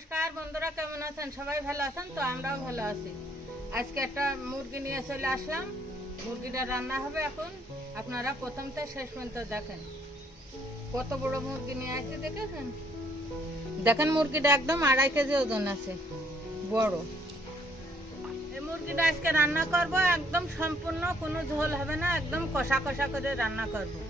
নমস্কার, বন্ধুরা কেমন আছেন? সবাই ভালো আছেন? তো আমরাও ভালো আছি। আজকে একটা মুরগি নিয়ে চলে আসলাম। মুরগিটা রান্না হবে এখন। আপনারা প্রথম থেকে শেষ পর্যন্ত দেখেন। কত বড় মুরগি নিয়ে আসছি, দেখেছেন? দেখেন মুরগিটা একদম আড়াই কেজি ওজন আছে। বড়। এই মুরগিটা আজকে রান্না করব। একদম সম্পূর্ণ, কোনো ঝোল হবে না। একদম কষা কষা করে রান্না করব।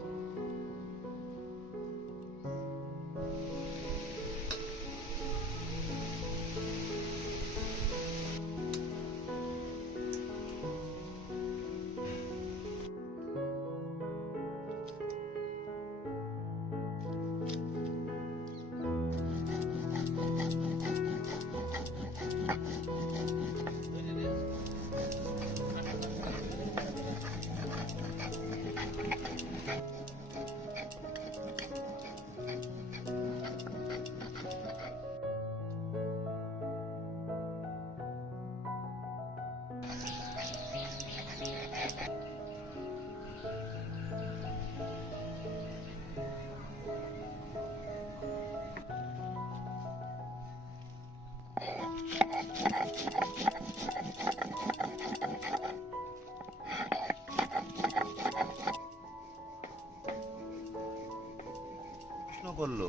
করল,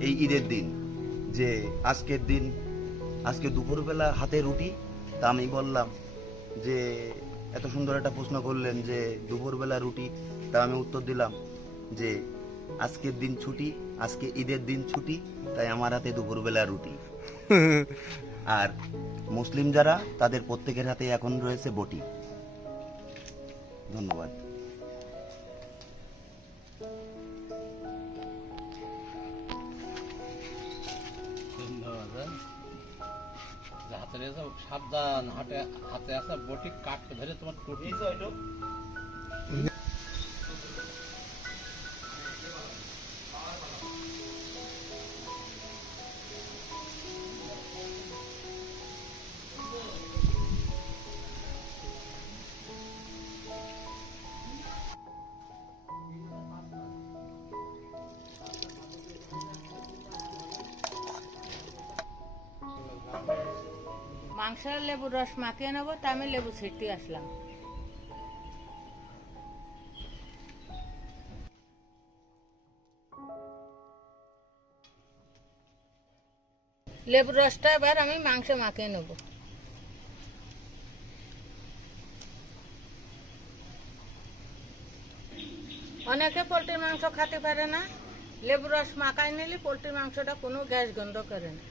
এই ঈদের দিন, যে আজকের দিন, আজকে দুপুরবেলা হাতে রুটি, তা আমি বললাম যে, এত সুন্দর একটা প্রশ্ন করলেন যে, দুপুরবেলা রুটি, তা আমি উত্তর দিলাম যে আজকের দিন ছুটি আজকে ঈদের দিন ছুটি তাই আমার হাতে দুপুরবেলা রুটি। আর মুসলিম যারা তাদের প্রত্যেকের হাতে এখন রয়েছে বটি। ধন্যবাদ। ধন্যবাদ হ্যাঁ। সাবধান হাতে হাতে আসা বটি কাটতে ধরে তোমার টুটি মাংসের লেবুর রস মাখিয়ে নেব, তা আমি লেবু ছিটতে আসলাম। লেবুর রসটা এবার আমি মাংস মাখিয়ে নেব। অনেকে পোলট্রির মাংস খেতে পারে না। লেবুর রস মাখাই নিলে পোলট্রির মাংসটা কোনো গ্যাস গন্ধ করে না।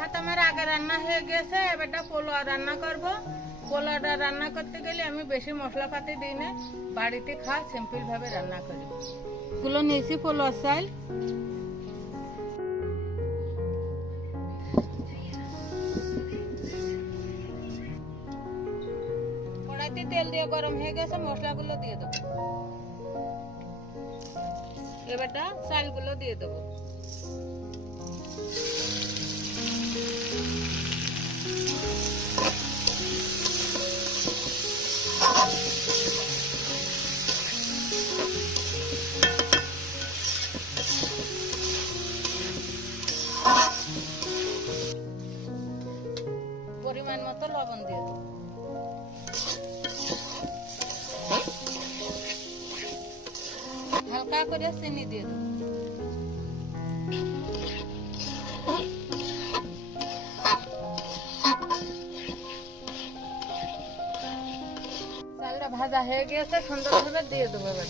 ভাত আমার আগে রান্না হয়ে গেছে এবারটা পোলোয়া রান্না করব। পোলোয়াটা রান্না করতে গেলে আমি বেশি মশলাপাতি দিই না, বাড়িতে খা সিম্পল ভাবে রান্না করি। গুলো নিয়েছি পোলোয়ার চাল। কড়াইতে তেল দিয়ে গরম হয়ে গেছে, মশলাগুলো দিয়ে দেবো। এবারটা চালগুলো দিয়ে দেবো। পরিমাণ মতো লবণ দিয়ে দেবো। হালকা করে চিনি দিয়ে দেবো। বেগুনটা ভাজা হয়ে গিয়েছে, সুন্দরভাবে দিয়ে দেবো এবার।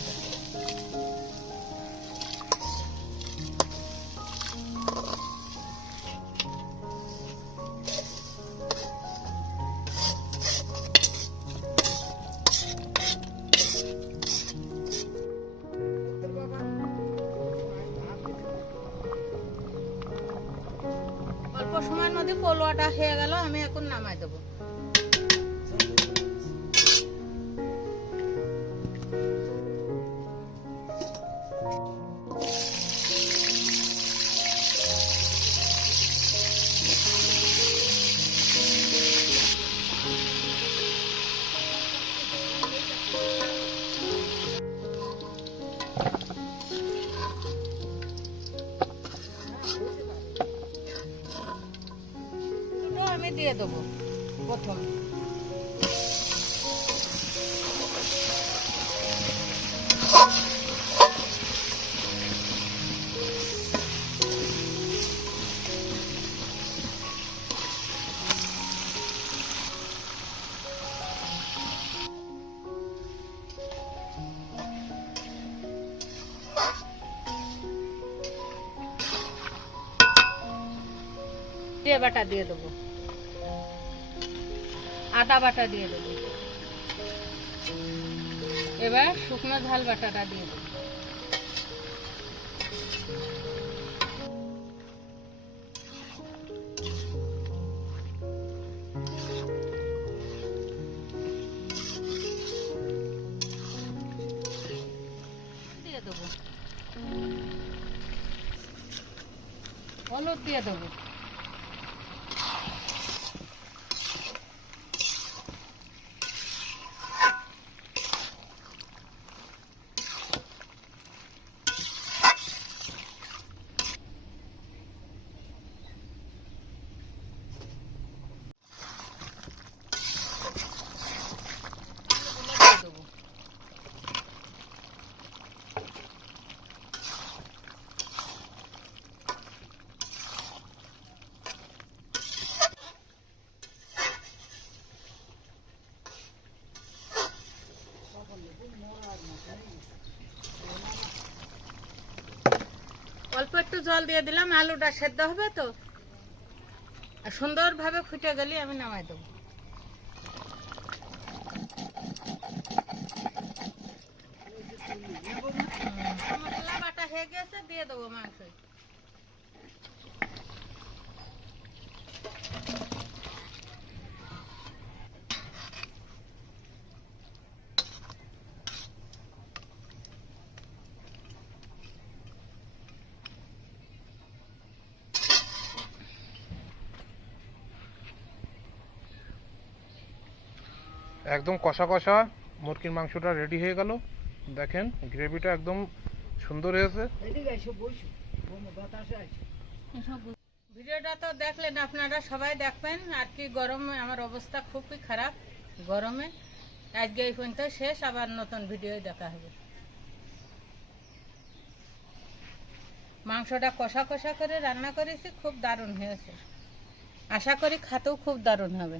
অল্প সময়ের মধ্যে পলোয়াটা হয়ে গেল, আমি এখন নামাই দেবো। দিয়ে দেবো প্রথম জিরে বাটা দিয়ে দেবো আদা বাটা দিয়ে দেবো। এবার শুকনো ঝাল বাটাটা দিয়ে দেবো। হলুদ দিয়ে দেবো দিয়ে দেবো অল্প একটু জল দিয়ে দিলাম, আলুটা সেদ্ধ হবে তো। আর সুন্দরভাবে ফুটে গেলে আমি নামাই দেবো। মশলা বাটা হয়ে গেছে, দিয়ে দেবো মাংস একদম কষা কষা মুরগির মাংসটা রেডি হয়ে গেল। দেখেন গ্রেভিটা একদম সুন্দর হয়েছে। ভিডিওটা তো দেখলেন আপনারা সবাই দেখবেন। আর কি গরমে আমার অবস্থা খুবই খারাপ গরমে। আজকে এই পর্যন্ত শেষ আবার নতুন ভিডিও দেখা হবে। মাংসটা কষা কষা করে রান্না করেছি খুব দারুণ হয়েছে। আশা করি খাতেও খুব দারুণ হবে।